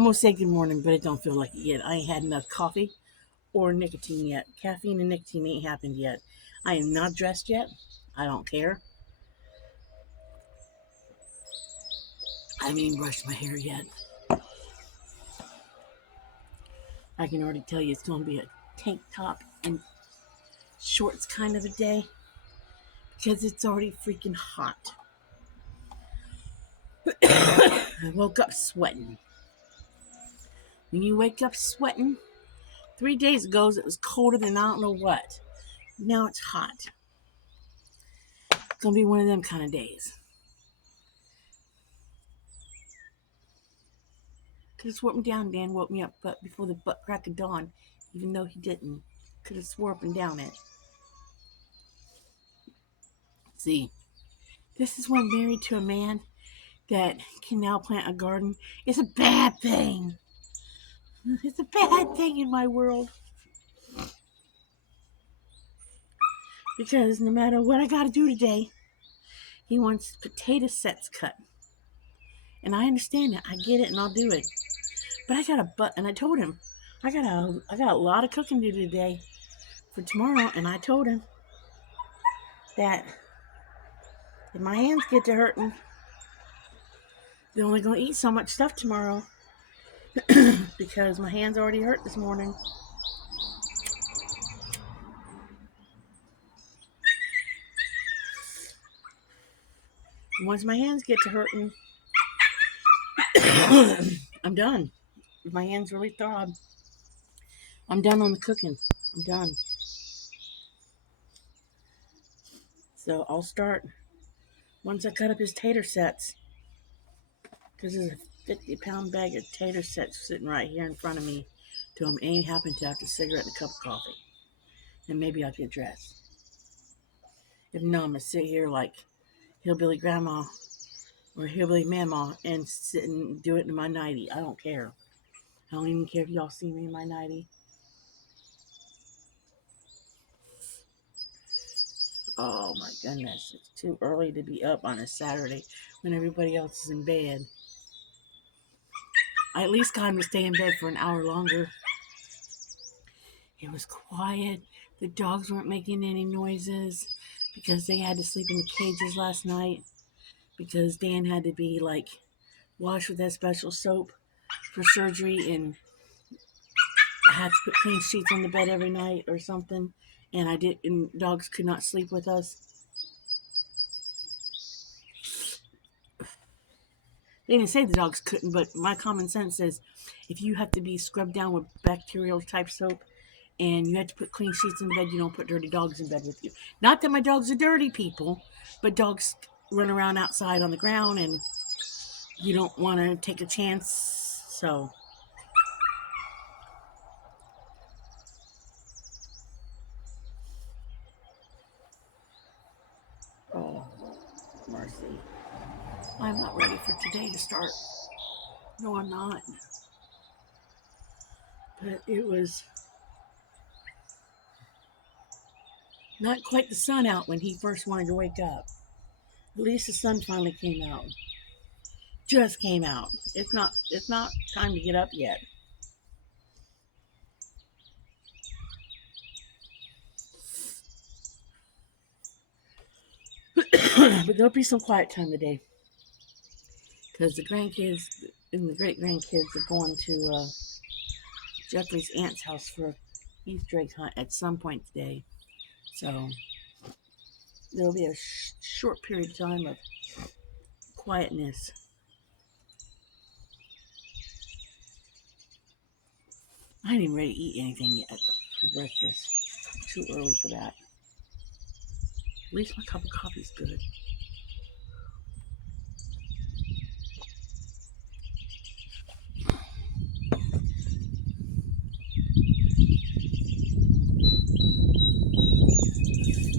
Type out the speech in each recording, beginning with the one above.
I'm going to say good morning, but it don't feel like it yet. I ain't had enough coffee or nicotine yet. Caffeine and nicotine ain't happened yet. I am not dressed yet. I don't care. I haven't even brushed my hair yet. I can already tell you it's going to be a tank top and shorts kind of a day because it's already freaking hot. I woke up sweating. When you wake up sweating, 3 days ago it was colder than I don't know what. Now it's hot. It's going to be one of them kind of days. Could have swore up and down Dan woke me up but before the butt crack of dawn, even though he didn't. Could have swore up and down it. See, this is when married to a man that can now plant a garden. It's a bad thing. It's a bad thing in my world. Because no matter what I got to do today, he wants potato sets cut. And I understand that. I get it and I'll do it. But I got and I told him, I got a lot of cooking to do today for tomorrow. And I told him that if my hands get to hurting, they're only going to eat so much stuff tomorrow. Because my hands already hurt this morning. And once my hands get to hurting, I'm done. If my hands really throb, I'm done on the cooking. I'm done. So I'll start once I cut up his tater sets. Because there's a 50-pound bag of tater sets sitting right here in front of me. To him, ain't happened to after a cigarette and a cup of coffee. And maybe I'll get dressed. If not, I'm going to sit here like hillbilly grandma or hillbilly mama and sit and do it in my nightie. I don't care. I don't even care if y'all see me in my nightie. Oh my goodness, it's too early to be up on a Saturday when everybody else is in bed. I at least got him to stay in bed for an hour longer. It was quiet. The dogs weren't making any noises because they had to sleep in the cages last night because Dan had to be like washed with that special soap for surgery, and I had to put clean sheets on the bed every night or something, and dogs could not sleep with us. They didn't say the dogs couldn't, but my common sense says if you have to be scrubbed down with bacterial type soap and you have to put clean sheets in the bed, you don't put dirty dogs in bed with you. Not that my dogs are dirty people, but dogs run around outside on the ground and you don't want to take a chance. So oh, mercy. I'm not ready for today to start. No, I'm not. But it was not quite the sun out when he first wanted to wake up. At least the sun finally came out. Just came out. It's not time to get up yet. But there'll be some quiet time today. Because the grandkids and the great-grandkids are going to Jeffrey's aunt's house for an Easter egg hunt at some point today. So there'll be a short period of time of quietness. I ain't even ready to eat anything yet for breakfast. Too early for that. At least my cup of coffee's good.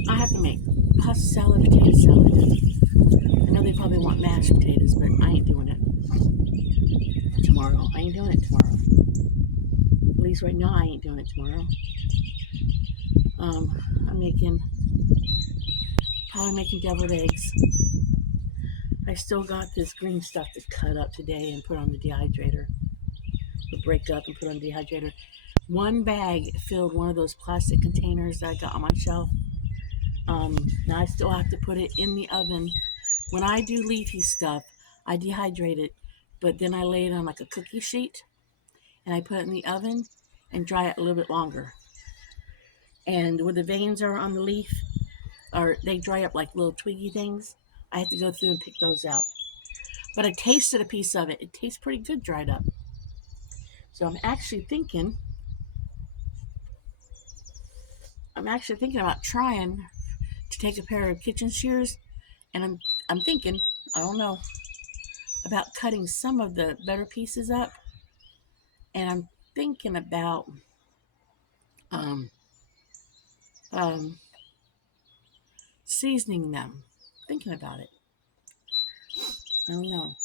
I have to make pasta salad, potato salad. I know they probably want mashed potatoes, but I ain't doing it tomorrow. I ain't doing it tomorrow. At least right now I ain't doing it tomorrow. I'm probably making deviled eggs. I still got this green stuff to cut up today and put on the dehydrator. break up and put on the dehydrator. One bag filled one of those plastic containers that I got on my shelf. Now I still have to put it in the oven. When I do leafy stuff, I dehydrate it, but then I lay it on like a cookie sheet and I put it in the oven and dry it a little bit longer. And where the veins are on the leaf, or they dry up like little twiggy things, I have to go through and pick those out. But I tasted a piece of it. It tastes pretty good dried up. So I'm actually thinking about trying to take a pair of kitchen shears, and I'm thinking, I don't know, about cutting some of the better pieces up, and I'm thinking about um, um, seasoning them. Thinking about it. I don't know.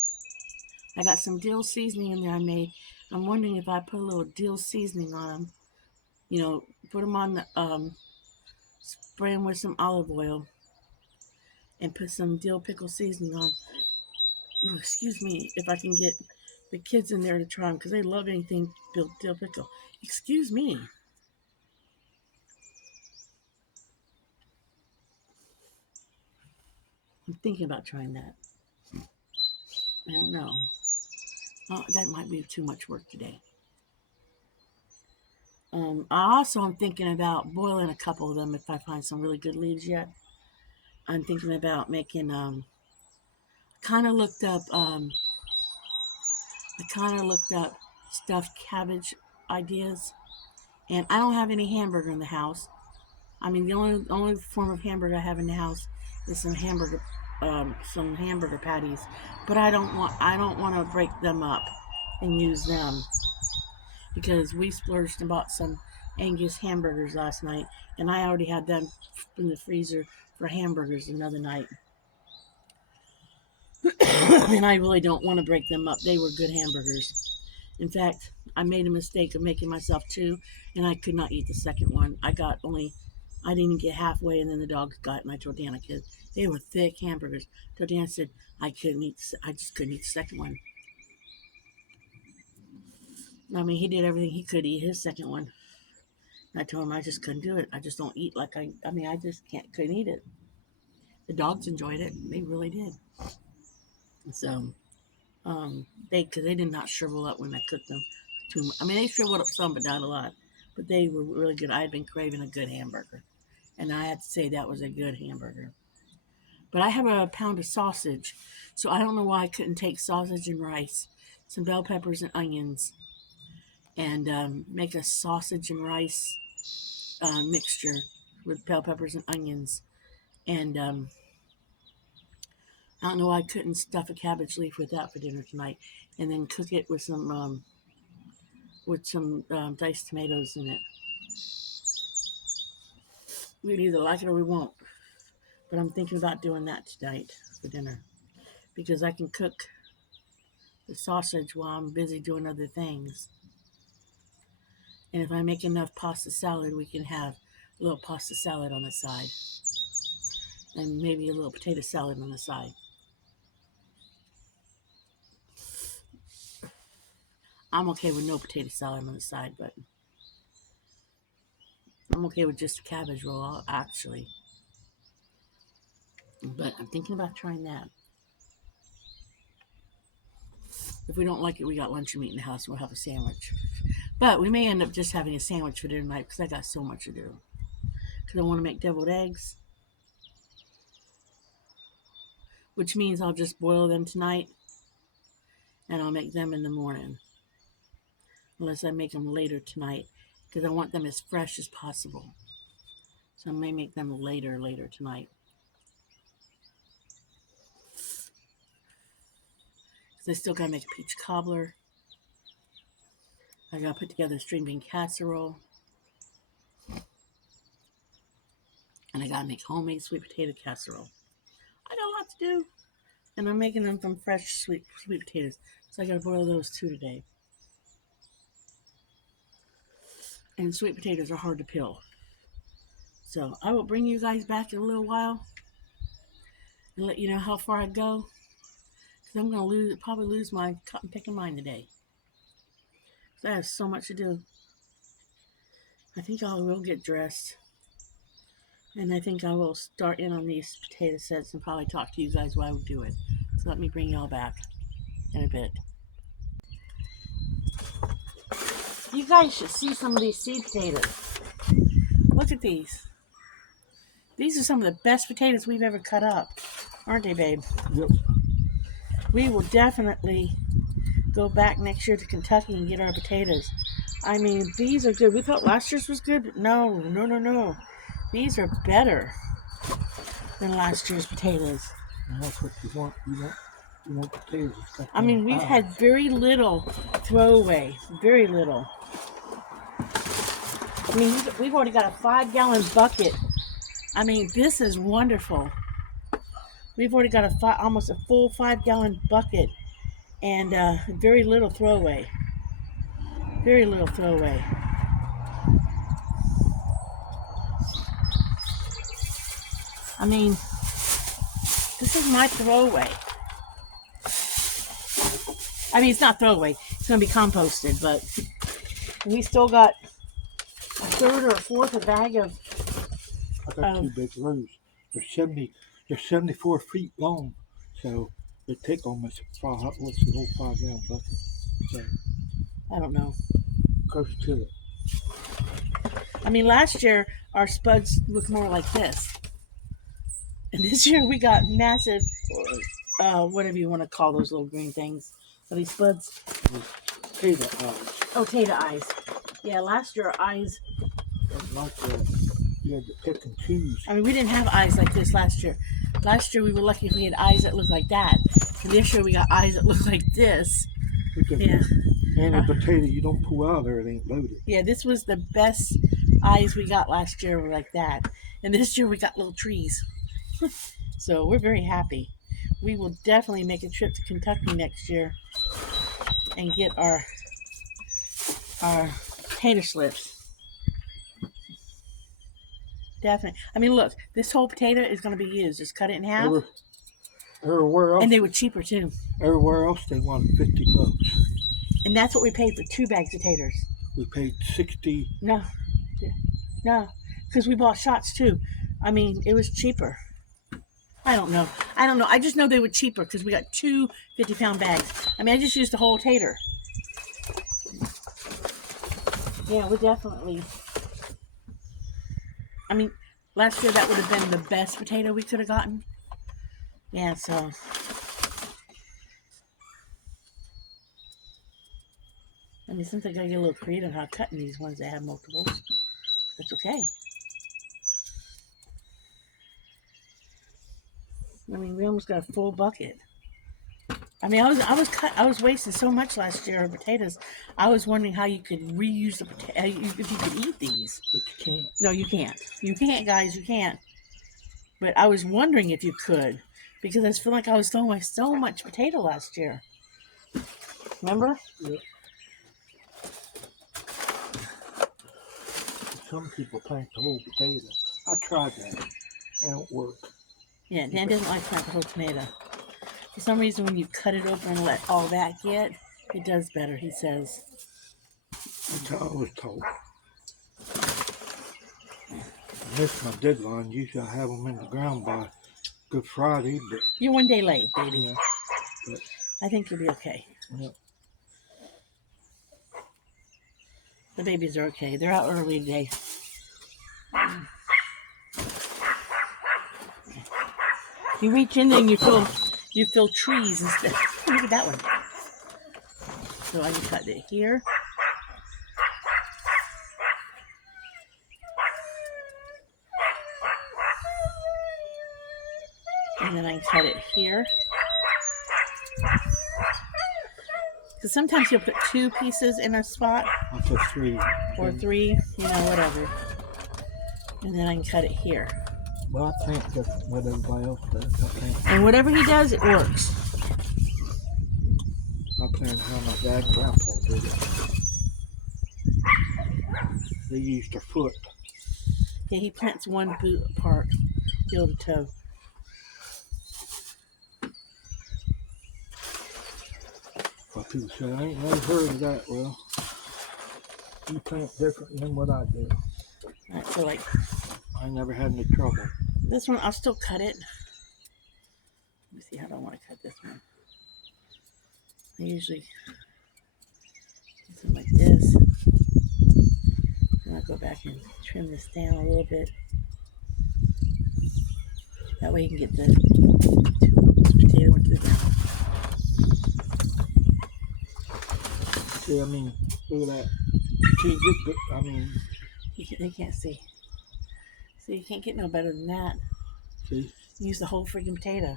I got some dill seasoning in there I made. I'm wondering if I put a little dill seasoning on them. You know, put them on the spray them with some olive oil, and put some dill pickle seasoning on. Oh, excuse me, if I can get the kids in there to try them because they love anything dill pickle. Excuse me. I'm thinking about trying that. I don't know. That might be too much work today. I also am thinking about boiling a couple of them if I find some really good leaves yet. I'm thinking about making. Kind of looked up. I kind of looked up stuffed cabbage ideas, and I don't have any hamburger in the house. I mean, the only form of hamburger I have in the house is some hamburger patties, but I don't want to break them up and use them because we splurged and bought some Angus hamburgers last night, and I already had them in the freezer for hamburgers another night. And I really don't want to break them up. They were good hamburgers. In fact, I made a mistake of making myself two, and I could not eat the second one. I didn't even get halfway, and then the dogs got it, and I told Dan, they were thick hamburgers. So Dan said, I just couldn't eat the second one. I mean, he did everything he could to eat his second one. And I told him I just couldn't do it. I just don't eat like I just couldn't eat it. The dogs enjoyed it. They really did. So, because they did not shrivel up when I cooked them too much. I mean, they shriveled up some, but not a lot. But they were really good. I had been craving a good hamburger, and I had to say that was a good hamburger. But I have a pound of sausage, so I don't know why I couldn't take sausage and rice, some bell peppers and onions, and make a sausage and rice mixture with bell peppers and onions. And I don't know why I couldn't stuff a cabbage leaf with that for dinner tonight, and then cook it with some diced tomatoes in it. We'd either like it or we won't. But I'm thinking about doing that tonight for dinner because I can cook the sausage while I'm busy doing other things. And if I make enough pasta salad, we can have a little pasta salad on the side and maybe a little potato salad on the side. I'm okay with no potato salad on the side, but I'm okay with just a cabbage roll, actually. But I'm thinking about trying that. If we don't like it, we got lunch and meat in the house. We'll have a sandwich. But we may end up just having a sandwich for dinner tonight because I got so much to do. Because I want to make deviled eggs, which means I'll just boil them tonight and I'll make them in the morning. Unless I make them later tonight because I want them as fresh as possible. So I may make them later tonight. Because I still got to make a peach cobbler. I got to put together a string bean casserole. And I got to make homemade sweet potato casserole. I got a lot to do. And I'm making them from fresh sweet potatoes. So I got to boil those too today. And sweet potatoes are hard to peel. So I will bring you guys back in a little while and let you know how far I go. Because I'm going to probably lose my cotton picking mine today. I have so much to do. I think I will get dressed. And I think I will start in on these potato sets and probably talk to you guys while I do it. So let me bring y'all back in a bit. You guys should see some of these seed potatoes. Look at these. These are some of the best potatoes we've ever cut up. Aren't they, babe? Yep. We will definitely go back next year to Kentucky and get our potatoes. I mean, these are good. We thought last year's was good, but no. These are better than last year's potatoes. And that's what you want. You want potatoes. I mean, we've had very little throwaway. Very little. I mean, we've already got a 5-gallon bucket. I mean, this is wonderful. We've already got almost a full 5-gallon bucket and very little throwaway. Very little throwaway. I mean, this is my throwaway. I mean, it's not throwaway. It's going to be composted, but we still got a third or a fourth a bag of. I got 2 big rows. They're 74 feet long, so they take almost what's the whole 5-gallon bucket? So, I don't know. Close to it. I mean, last year our spuds looked more like this, and this year we got massive, whatever you want to call those little green things. Are these spuds? Potato eyes. Oh, tater eyes. Yeah, last year our eyes. Like you had to pick and choose. I mean, we didn't have eyes like this last year. Last year we were lucky if we had eyes that looked like that. And this year we got eyes that look like this. Yeah. And a potato you don't pull out of there, it ain't loaded. Yeah, this was the best eyes we got last year were like that. And this year we got little trees. So we're very happy. We will definitely make a trip to Kentucky next year and get our potato slips. Definitely. I mean, look, this whole potato is going to be used. Just cut it in half. Everywhere else. And they were cheaper too. Everywhere else they wanted $50. And that's what we paid for 2 bags of taters. We paid 60. No, because we bought shots too. I mean, it was cheaper. I don't know. I just know they were cheaper because we got 2 50-pound bags. I mean, I just used the whole tater. Yeah, we're definitely. I mean, last year that would have been the best potato we could have gotten. Yeah, so. I mean, sometimes I gotta get a little creative how cutting these ones that have multiples. That's okay. I mean, we almost got a full bucket. I mean, I was wasting so much last year of potatoes. I was wondering how you could reuse the potato, if you could eat these. But you can't. No, you can't. You can't, guys. You can't. But I was wondering if you could, because I feel like I was throwing away so much potato last year. Remember? Yep. Some people plant the whole potato. I tried that. It don't work. Yeah, Dan doesn't like plant the whole tomato. For some reason, when you cut it open and let all that get, it does better, he says. That's how I was told. I missed my deadline. Usually I have them in the ground by Good Friday, but... You're 1 day late, baby. Yeah, but, I think you'll be okay. Yeah. The babies are okay. They're out early today. You reach in there and you feel trees instead. Look at that one. So I can cut it here. And then I can cut it here. Because sometimes you'll put 2 pieces in a spot. I'll put 3. Or 3, you know, whatever. And then I can cut it here. Well, I think that's what everybody else does. And whatever he does, it works. I plan how my dad and grandpa did it. They used their foot. Yeah, he plants 1 boot apart, heel to toe. Well, people say, I ain't never heard of that. Well, You plant different than what I do. Alright, so like I never had any trouble. this one, I'll still cut it. Let me see how I want to cut this one. I usually do something like this. And I'll go back and trim this down a little bit. That way you can get the potato into the ground. See, I mean, look at that. See, I mean, They can't see. So you can't get no better than that. see? Use the whole freaking potato.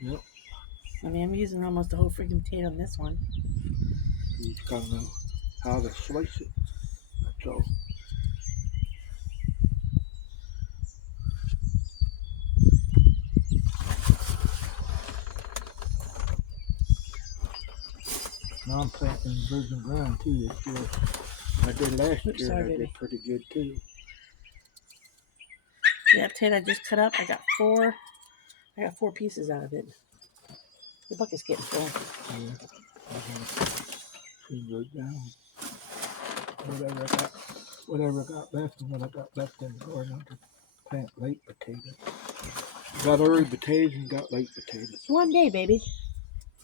Yep. I mean, I'm using almost the whole freaking potato on this one. You just gotta know how to slice it. That's all. Now I'm planting virgin ground too this year. I did last year. Sorry, I baby. did pretty good too. See that potato I just cut up? I got four pieces out of it. The bucket's getting full. Yeah. Should go down. Whatever I got left and what I got left in the garden, I could plant late potatoes. Got early potatoes and got late potatoes. One day, baby.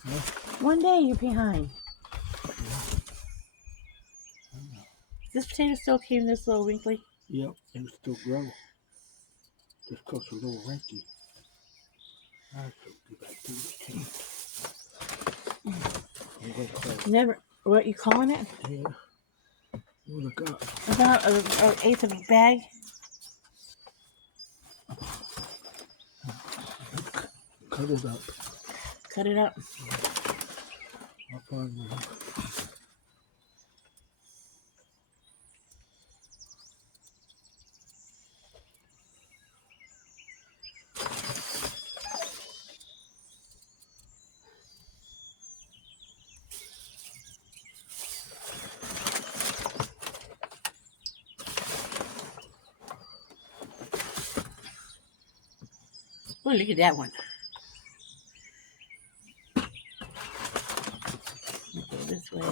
Yeah. One day you're behind. Yeah. This potato still came this little wrinkly? Yep, it will still grow. Just cause it's a little wrinkly. I should go back to the tank. Never. What you calling it? Yeah. What I got? About an eighth of a bag. Cut it up. Cut it up. I'll find one. Oh, look at that one. Go this way.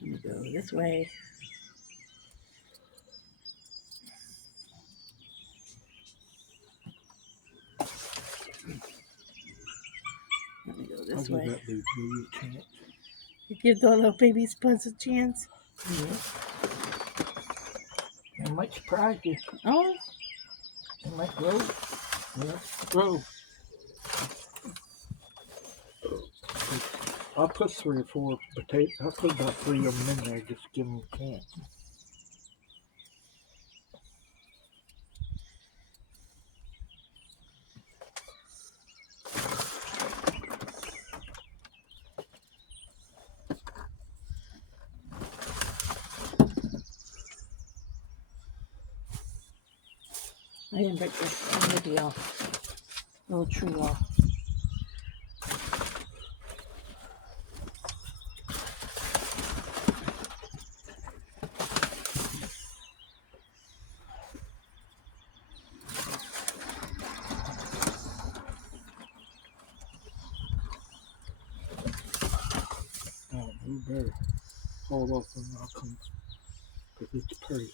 Let me go this way. Let me go this way. That baby a chance. You give the little baby spuds a chance. Yeah. It might surprise you. Oh. It might grow. Yeah, grow. I'll put 3 or 4 potatoes. I'll put about 3 of them in there. Just give them a chance. I didn't break the little tree off. Oh, you better hold off and I'll come. Because it's pretty.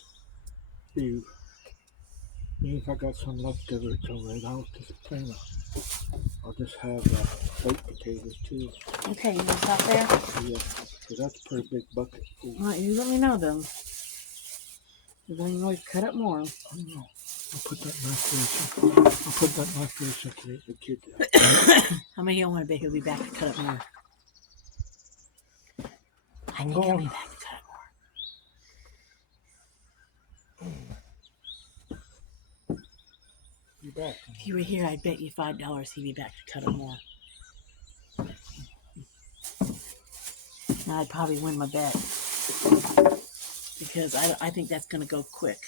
See, even if I got some left over, it's alright. I'll just have baked potatoes too. Okay, you want to stop there? Yeah, because that's a pretty big bucket full. Alright, you let me know though. Because then you can always cut up more. I know. I'll put that knife there so I can eat the kids. How many you want to bake? He'll be back to cut up more. I I'm think he'll going. be back to cut up more. You back? If you were here, I'd bet you $5 he'd be back to cut up more. Now I'd probably win my bet. Because I think that's going to go quick.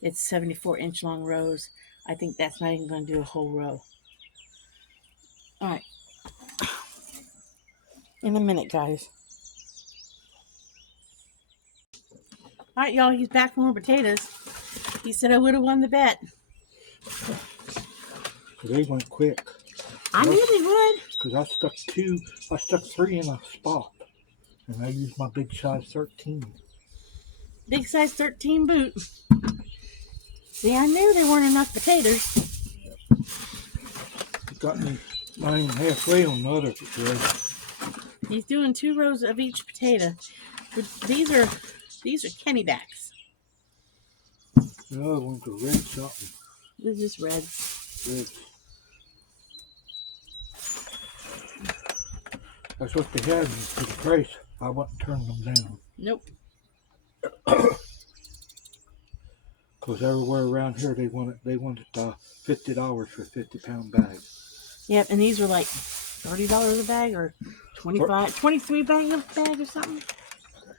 It's 74-inch long rows. I think that's not even going to do a whole row. Alright. In a minute, guys. Alright, y'all. He's back for more potatoes. He said I would have won the bet. They went quick. I knew they would. because I stuck 3 in a spot, and I used my big size 13. Big size 13 boot. See, I knew there weren't enough potatoes. It got me not even halfway on the other row. He's doing 2 rows of each potato. But these are Kennybacks. The other ones are red something. They're just reds. Reds. That's what they had for the price. I wouldn't turn them down. Nope. Because everywhere around here they wanted $50 for a 50-pound bag. Yep, and these were like $30 a bag or 23 bag a bag or something.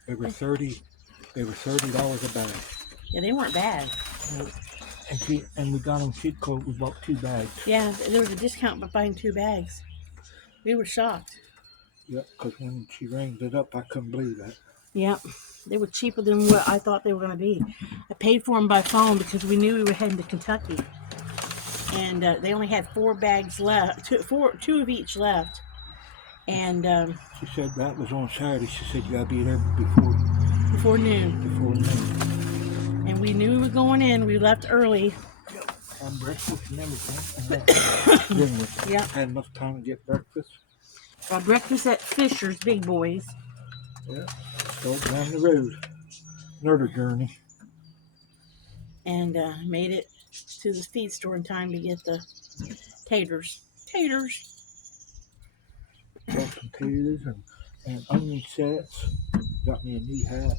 They were $30 a bag. Yeah, they weren't bad. And we got them cheap because we bought 2 bags. Yeah, there was a discount by buying 2 bags. We were shocked. Yep, because when she rang it up, I couldn't believe that. Yep, they were cheaper than what I thought they were going to be. I paid for them by phone because we knew we were heading to Kentucky. And they only had 4 bags left, 2 of each left. And she said that was on Saturday. She said you got to be there before noon. Before noon. And we knew we were going in. We left early. Yep. And breakfast and everything. And then we had enough time to get breakfast. Breakfast at Fisher's, Big Boys. Yeah, go down the road. Another journey. And made it to the feed store in time to get the taters. Got some taters and onion sets. Got me a new hat.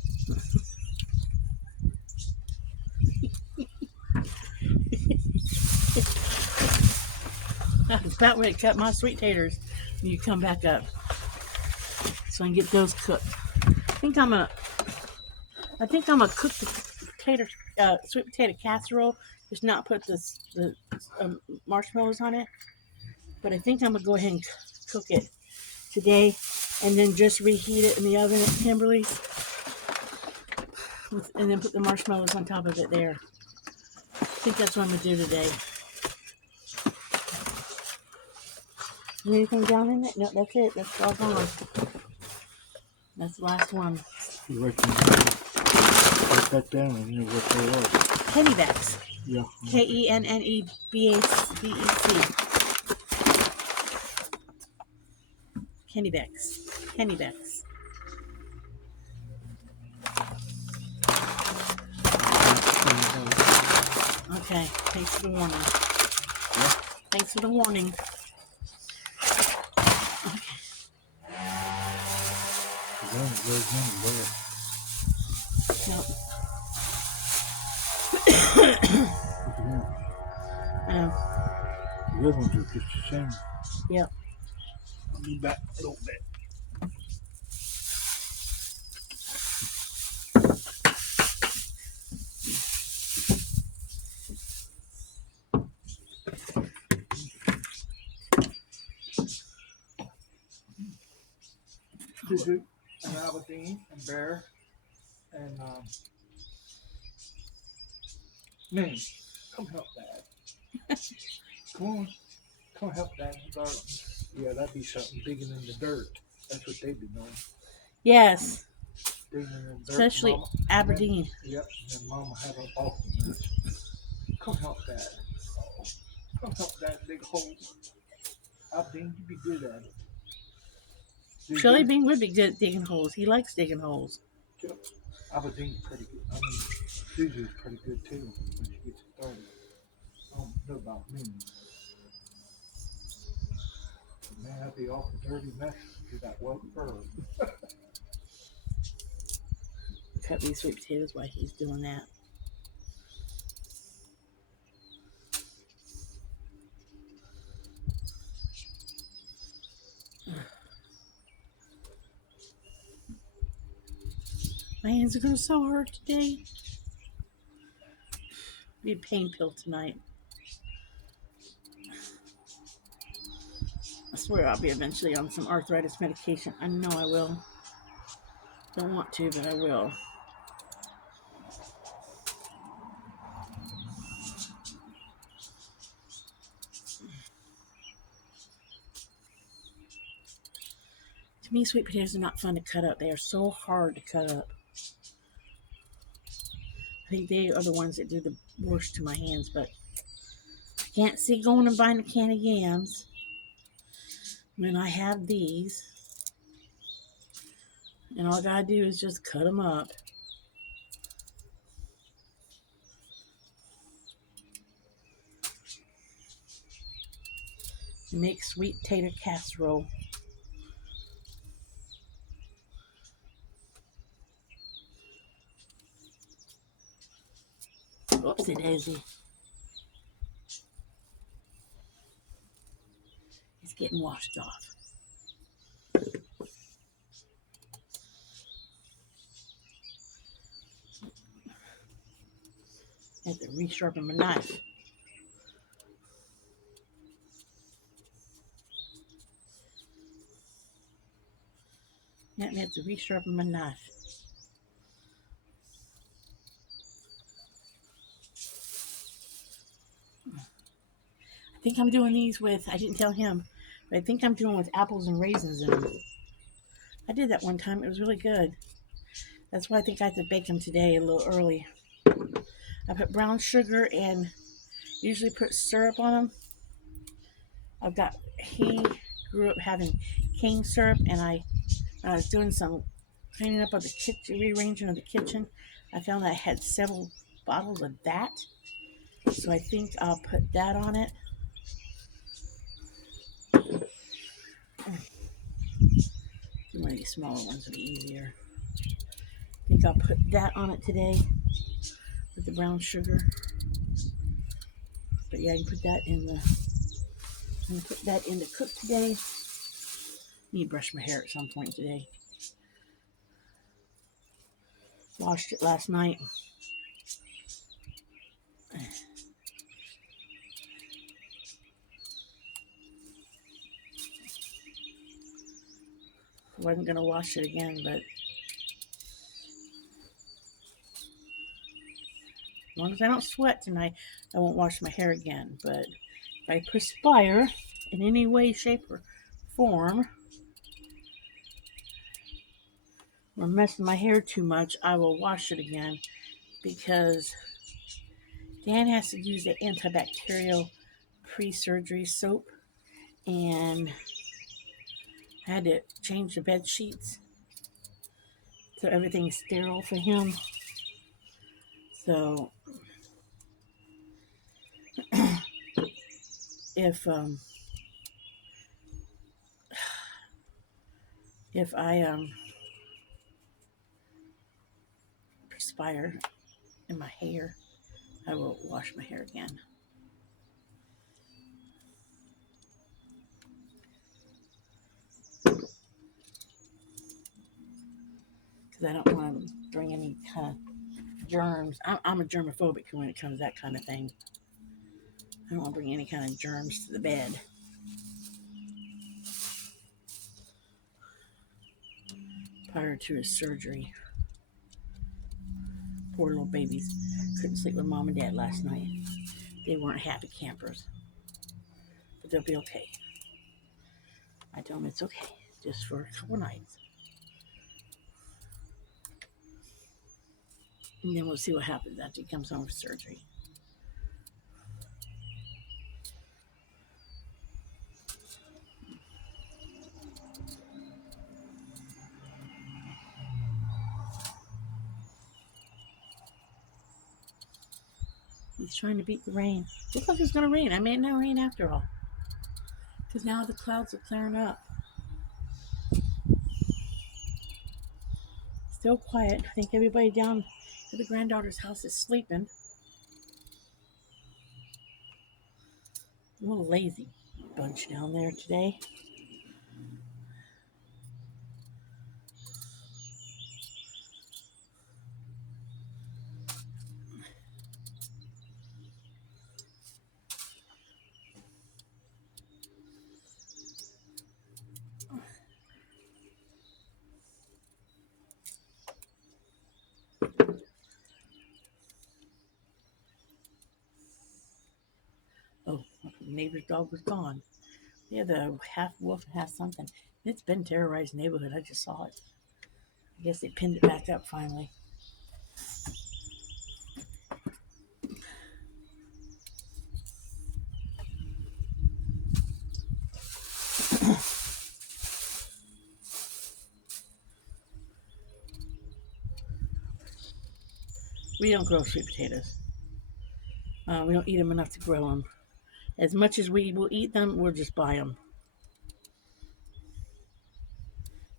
I was about ready to cut my sweet taters when you come back up, so I can get those cooked. I think I'm gonna cook the sweet potato casserole. Just not put the marshmallows on it. But I think I'm gonna go ahead and cook it today, and then just reheat it in the oven at Kimberly's, and then put the marshmallows on top of it there. I think that's what I'm gonna do today. Anything down in it? No, that's it. That's all gone. That's the last one. You write that down and you know what they are. Kennybacks. Yeah. Kennebec. Kennybacks. Okay. Thanks for the warning. Yeah. Thanks for the warning. Nope. The other ones are just the same. Yep. I'll be back a little bit. Suzu and Aberdeen and Bear and Minnie, come help Dad. Come help Dad in the garden. Yeah, that'd be something, digging in the dirt. That's what they'd be doing. Yes. Digging in the dirt. Especially Mama, Aberdeen. Yep, and then Mama had an awful mess. Come help Dad. Oh, come help Dad dig holes. Aberdeen, you'd be good at it. Shelly Bean would be good at digging holes. He likes digging holes. Yep. Aberdeen's pretty good. I mean, Suzu's pretty good too when she gets started. I don't know about me. Man, that'd be awful dirty mess with that wet fur. Cut these sweet potatoes while he's doing that. My hands are going to so hurt today. Need a pain pill tonight. I swear I'll be eventually on some arthritis medication. I know I will. Don't want to, but I will. To me, sweet potatoes are not fun to cut up. They are so hard to cut up. I think they are the ones that do the worst to my hands, but I can't see going and buying a can of yams when I have these. And all I gotta do is just cut them up. And make sweet tater casserole. Oopsie daisy. It's getting washed off. I have to resharpen my knife. I have to resharpen my knife. I think I'm doing these with, I didn't tell him, but I think I'm doing with apples and raisins in them. I did that one time. It was really good. That's why I think I have to bake them today a little early. I put brown sugar and usually put syrup on them. He grew up having cane syrup, and I was doing some cleaning up of the kitchen, rearranging of the kitchen. I found that I had several bottles of that. So I think I'll put that on it. One of these smaller ones will be easier. I think I'll put that on it today with the brown sugar. But yeah, I can put that in the. I'm gonna put that in the cook today. I need to brush my hair at some point today. Washed it last night. I wasn't gonna wash it again, but as long as I don't sweat tonight, I won't wash my hair again. But if I perspire in any way, shape, or form, or mess my hair too much, I will wash it again because Dan has to use the antibacterial pre-surgery soap, and I had to change the bed sheets so everything's sterile for him. So if I perspire in my hair, I will wash my hair again. Because I don't want to bring any kind of germs. I'm a germophobic when it comes to that kind of thing. I don't want to bring any kind of germs to the bed. Prior to his surgery, poor little babies couldn't sleep with mom and dad last night. They weren't happy campers, but they'll be okay. I told them it's okay, just for a couple nights. And then we'll see what happens after he comes home from surgery. He's trying to beat the rain. Looks like it's going to rain. I may not rain after all. Because now the clouds are clearing up. Still quiet. I think everybody down at the granddaughter's house is sleeping. A little lazy bunch down there today. Oh, the neighbor's dog was gone. Yeah, the half wolf and half something. It's been terrorized neighborhood. I just saw it. I guess they pinned it back up finally. We don't grow sweet potatoes. We don't eat them enough to grow them. As much as we will eat them, we'll just buy them.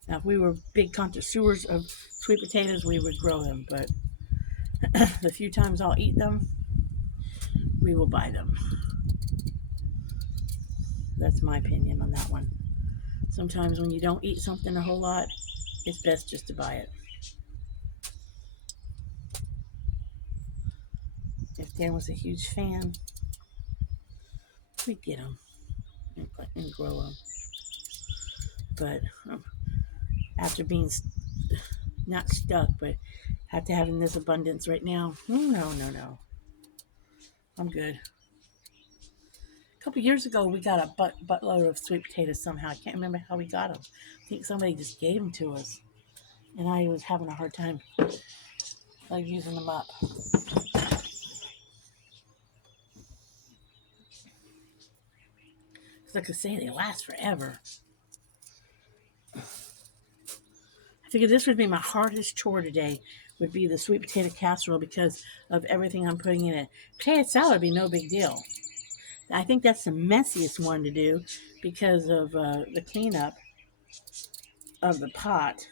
Now, if we were big connoisseurs of sweet potatoes, we would grow them. But the few times I'll eat them, we will buy them. That's my opinion on that one. Sometimes when you don't eat something a whole lot, it's best just to buy it. If Dan was a huge fan, we'd get them and grow them. But after being not stuck, but after having this abundance right now, no. I'm good. A couple years ago, we got a buttload of sweet potatoes somehow. I can't remember how we got them. I think somebody just gave them to us. And I was having a hard time using them up. Like I say, they last forever. I figured this would be my hardest chore today, would be the sweet potato casserole because of everything I'm putting in it. Potato salad would be no big deal. I think that's the messiest one to do because of the cleanup of the pot.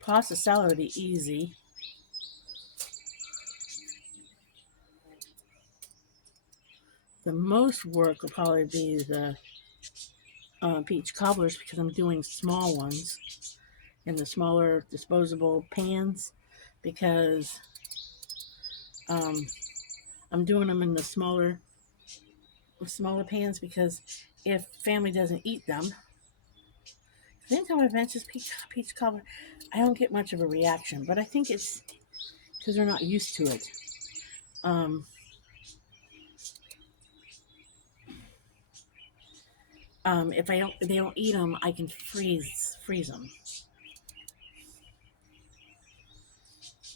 Pasta salad would be easy. The most work will probably be the peach cobblers because I'm doing small ones in the smaller disposable pans because um, I'm doing them in the smaller pans because if family doesn't eat them, anytime I mention peach cobbler, I don't get much of a reaction. But I think it's because they're not used to it. Um, if they don't eat them, I can freeze them,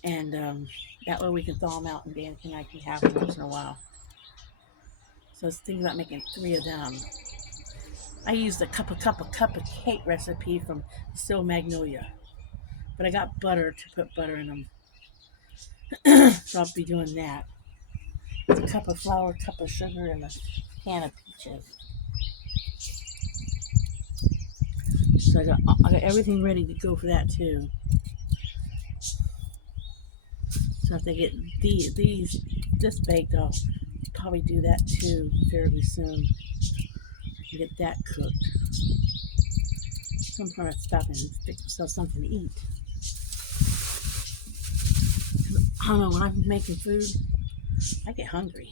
and that way we can thaw them out, and Dan and I can have them once in a while. So I was thinking about making 3 of them. I used a cup of cake recipe from Still Magnolia, but I got butter to put butter in them, so I'll be doing that. It's a cup of flour, cup of sugar, and a can of peaches. So I got everything ready to go for that too. So if they get this baked, I'll probably do that too fairly soon and get that cooked. Sometimes I stop and fix myself something to eat. I don't know, when I'm making food, I get hungry.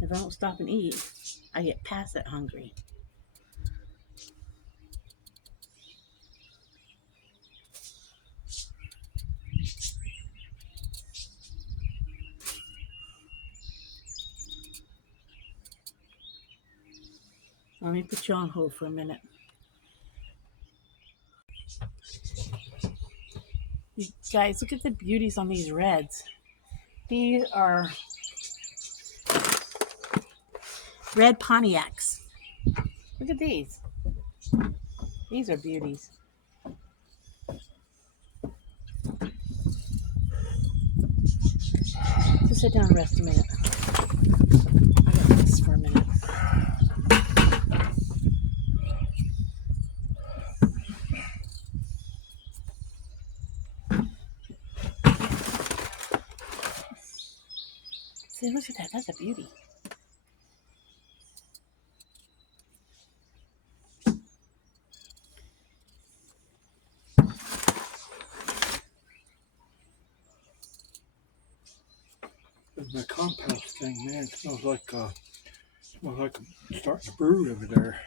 If I don't stop and eat, I get past that hungry. Let me put you on hold for a minute. You guys, look at the beauties on these reds. These are red Pontiacs. Look at these. These are beauties. Just sit down and rest a minute. I gotta rest for a minute. See, look at that. That's a beauty. My compost thing, man, it smells like I'm starting to brew over there.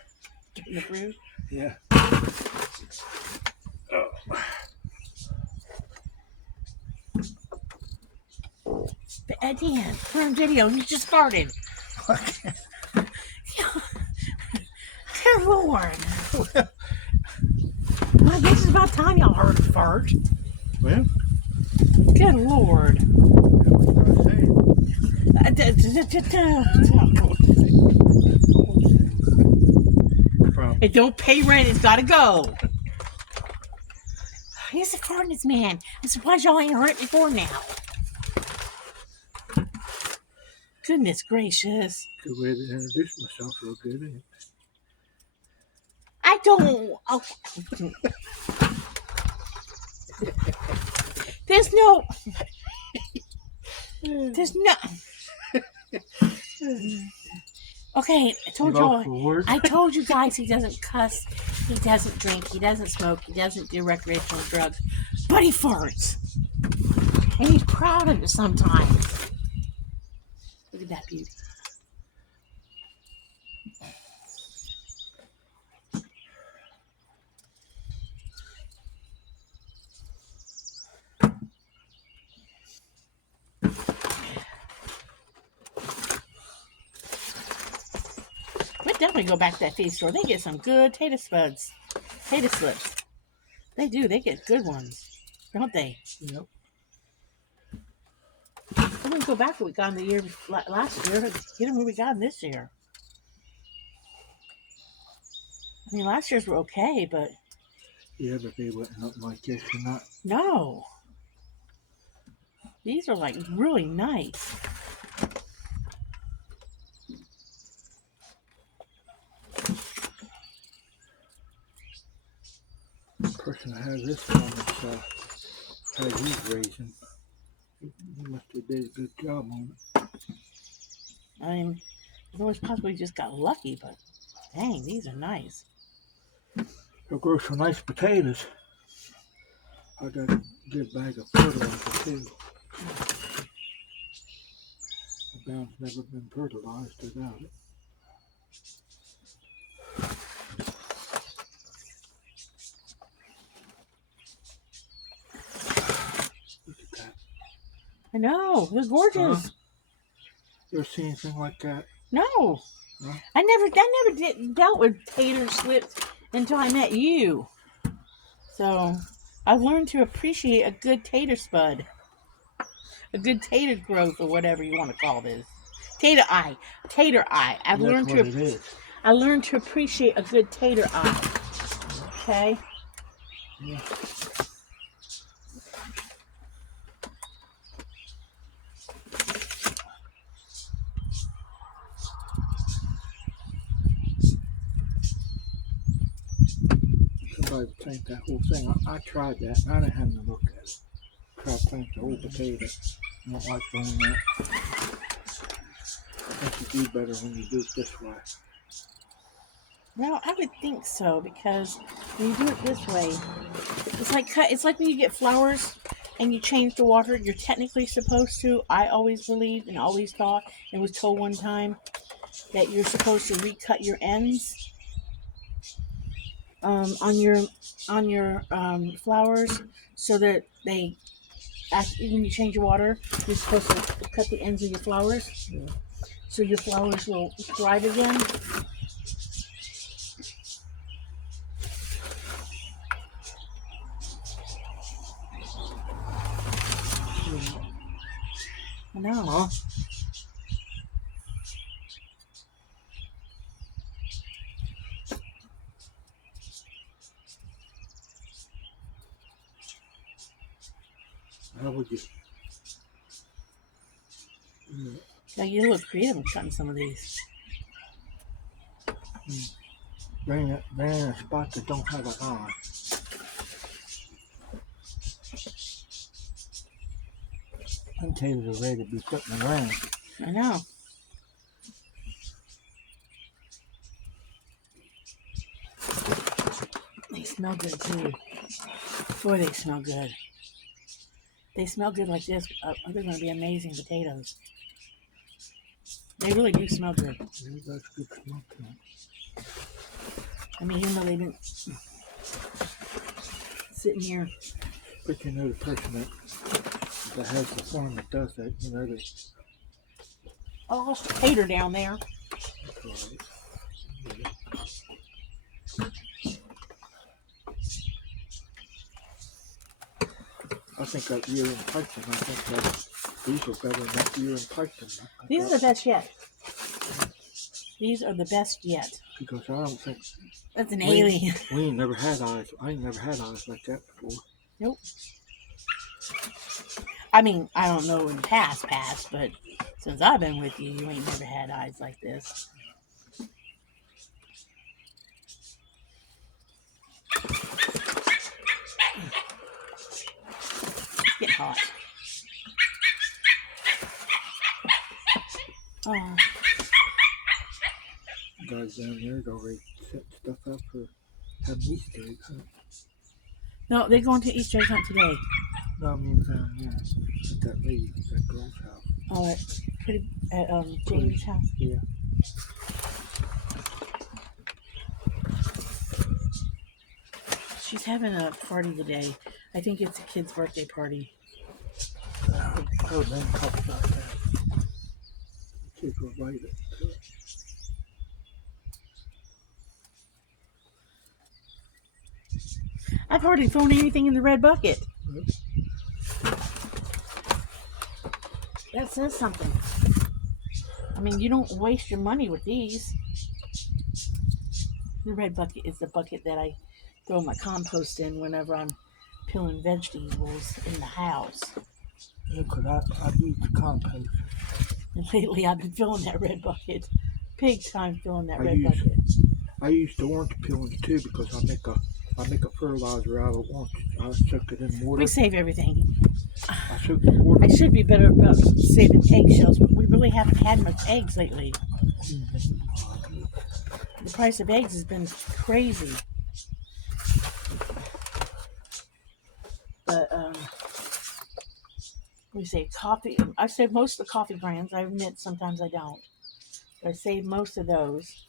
The brew? Yeah. Oh. Dan, we're on video. You just farted. Dear Lord. Well, I guess it's about time y'all heard a fart. Well, Good Lord. what was I saying? From It don't pay rent. It's got to go. He's a fartness man. I'm surprised y'all ain't heard it before now. Goodness gracious. good way to introduce myself real good. Ain't it? I don't. Okay. There's no. Okay, I told you guys he doesn't cuss, he doesn't drink, he doesn't smoke, he doesn't do recreational drugs, but he farts. And he's proud of it sometimes. Look at that beauty. We'd definitely go back to that feed store. They get some good tater slips. They do. They get good ones, don't they? Yep. I'm gonna go back what we got in the year last year. Get them what we got in this year. I mean, last year's were okay, but Yeah, but they wouldn't look like this or not. no, these are like really nice. The person that has this one is how he's raising. He must have did a good job on it. I mean, it's always possible you just got lucky, but dang, these are nice. He'll grow some nice potatoes. I got a good bag of fertilizer too. The ground's never been fertilized, I doubt it. Look at that. I know, they're gorgeous. Huh? You ever seen anything like that? No, Huh? I never dealt with tater slips until I met you. So I've learned to appreciate a good tater spud, a good tater growth, or whatever you want to call this. Tater eye. I learned to appreciate a good tater eye. Okay. Yeah. Somebody would paint that whole thing. I tried that and I didn't have to look at it. Tried to paint the whole potato. I don't like doing that. I think you do better when you do it this way. Well, I would think so, because when you do it this way, it's like when you get flowers and you change the water. You're technically supposed to. I always believed and always thought and was told one time that you're supposed to recut your ends on your flowers, so that they, when you change your water, you're supposed to cut the ends of your flowers, Yeah. so your flowers will thrive again. I know. Huh? How would you? Now you look creative with cutting some of these. Bring it in a spot that don't have a line. Potatoes are ready to be put in the ground. I know. They smell good too. Boy, they smell good. They smell good like this. They're going to be amazing potatoes. They really do smell good. Yeah, that's good smoke to it. I mean, even though they've been sitting here. But you know the person that that has the farm that does that, you know, I lost a tater down there. that's right. Yeah. I think that year in Python, I think that these were better than that year in Python. These are the best yet. These are the best yet. Because I don't think That's an alien. we ain't never had eyes. I ain't never had eyes like that before. Nope. I mean, I don't know in past, but since I've been with you, you ain't never had eyes like this. Get hot. Oh. Guys down there already set stuff up for having Easter egg hunt. No, they're going to Easter egg hunt today. No, I mean down there at that lady, that girl's house. Oh, at James' house. Yeah. She's having a party today. I think it's a kid's birthday party. I heard them talk about that. The kids were invited to it. I've hardly thrown anything in the red bucket. That says something. I mean, you don't waste your money with these. The red bucket is the bucket that I throw my compost in whenever I'm peeling vegetables in the house. Yeah, because I use the compost. And lately I've been filling that red bucket. Big time filling that I red use- bucket. I use the orange peelings too because I make a fertilizer out of orange. I soak it in water. We save everything. I soak the water. I should be better about saving eggshells, but we really haven't had much eggs lately. The price of eggs has been crazy. But we save coffee. I save most of the coffee brands. I admit sometimes I don't. But I save most of those.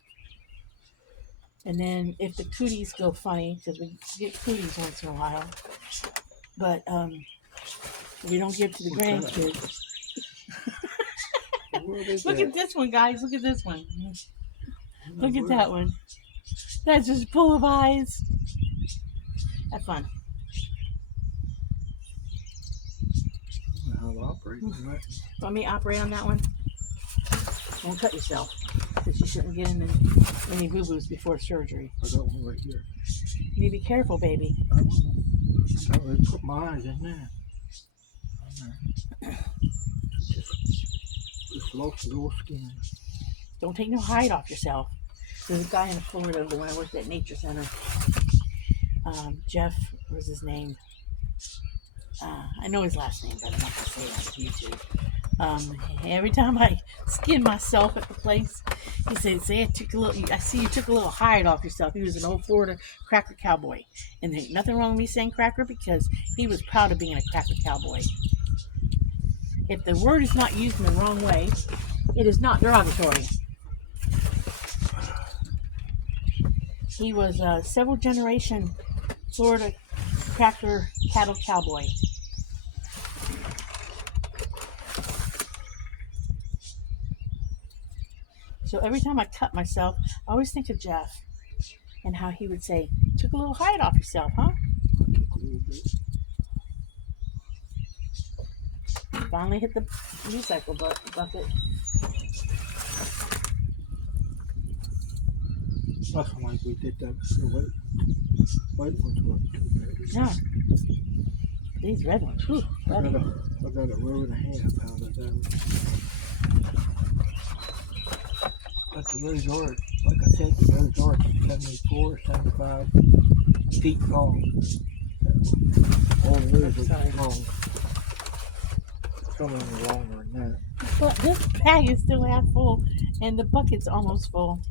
And then if the cooties go funny, because we get cooties once in a while, but we don't give to the grandkids. Look at this one, guys. Look at this one. Look at that one. That's just full of eyes. Have fun. How to operate on that. Want me to operate on that one? Don't cut yourself. Because you shouldn't get in any boo-boos before surgery. I got one right here. You need to be careful, baby. I already put my eyes in there. Just lost a little skin. Don't take no hide off yourself. There's a guy in Florida when I worked at Nature Center. Jeff was his name. I know his last name, but I'm not going to say it on YouTube. Every time I skin myself at the place, he said, I see you took a little hide off yourself. He was an old Florida cracker cowboy. And there's nothing wrong with me saying cracker because he was proud of being a cracker cowboy. If the word is not used in the wrong way, it is not derogatory. He was a several generation Florida cracker cattle cowboy. So every time I cut myself, I always think of Jeff and how he would say, took a little hide off yourself, huh? Finally hit the recycle bucket. That's why we did that. White ones weren't too bad. Yeah. These red ones, whew, I got a row and a half out of them. But the rows are, like I said, the rows are 74, 75 feet long. All the rows are long. Some of them are longer than that. But this bag is still half full, and the bucket's almost full.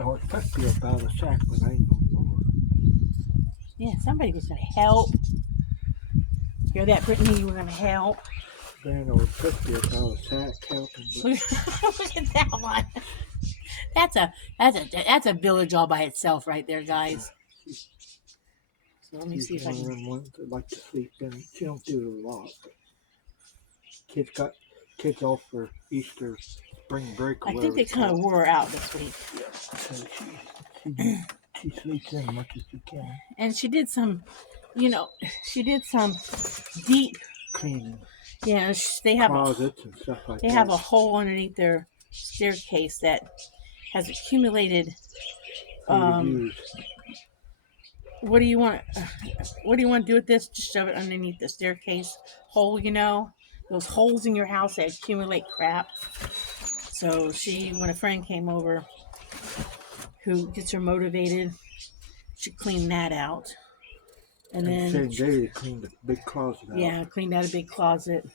No, it's supposed to be about a sack, but I ain't no more. Yeah, somebody was going to help. Hear that, Brittany? You were going to help. Then it was supposed to be about a sack helping, but Look at that one. That's a village all by itself right there, guys. So let me see she's if I one of can. them ones that like to sleep in. She don't do it a lot. But kids off for Easter, spring break, or I think whatever they it's kind of called. wore her out this week. So she sleeps in as much as she can. And she did some, she did some deep. Cleaning Yeah, they have closets and stuff like they that. have a hole underneath their staircase that has accumulated. For you to use. What do you want? What do you want to do with this? Just shove it underneath the staircase hole. Those holes in your house that accumulate crap. So when a friend came over, who gets her motivated, she cleaned that out. And the then, same day they cleaned the big closet out. yeah, cleaned out a big closet.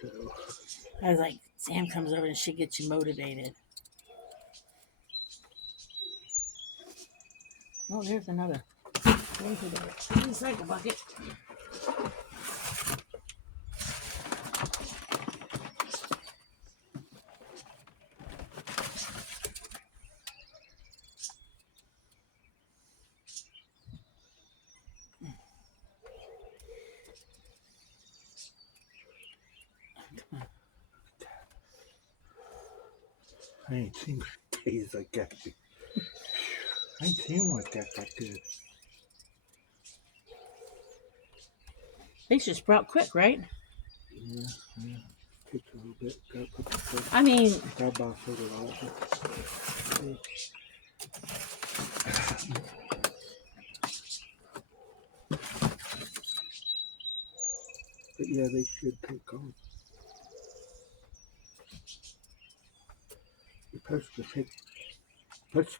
So I was like, Sam comes over and she gets you motivated. Oh, there's another. There's the recycle bucket. I ain't seen days like that. I ain't seen one like that good. They should sprout quick, right? Yeah. Takes a little bit. Gotta put the first. I mean, Gotta buy fertilizer. But yeah, they should take off. You're supposed to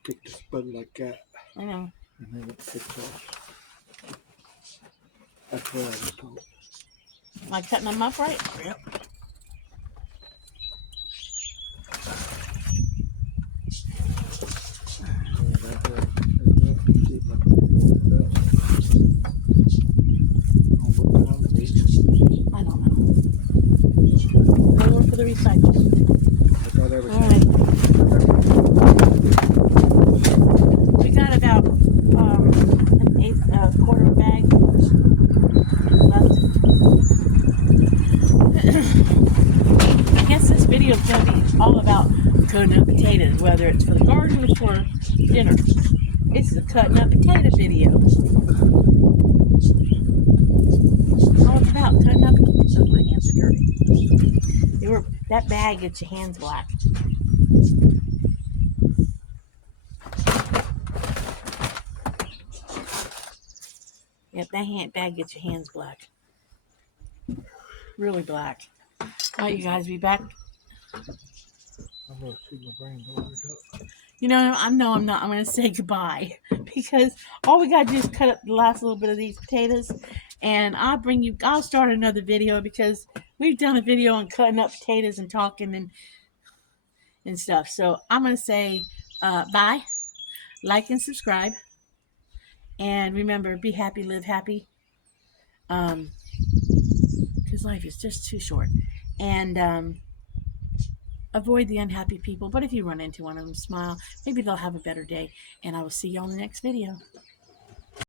take the spud like that, I know. and then it takes off. That's what I was told. Am I cutting them up right? Yep. I don't know. Go look for the recycle. All right. We got about an eighth, quarter of a bag left. I guess this video is going to be all about cutting up potatoes, whether it's for the garden or for dinner. This is a cutting up potato video. All it's about cutting up potatoes. So my hands are dirty. That bag gets your hands black. Yep, that bag gets your hands black. Really black. All right, you guys, be back. I'm gonna see my brain loaded up. I'm not. I'm going to say goodbye because all we got to do is cut up the last little bit of these potatoes, and I'll start another video because we've done a video on cutting up potatoes and talking and stuff. So I'm going to say bye, like and subscribe, and remember, be happy, live happy, because life is just too short, and avoid the unhappy people. But if you run into one of them, smile. Maybe they'll have a better day. And I will see you on the next video.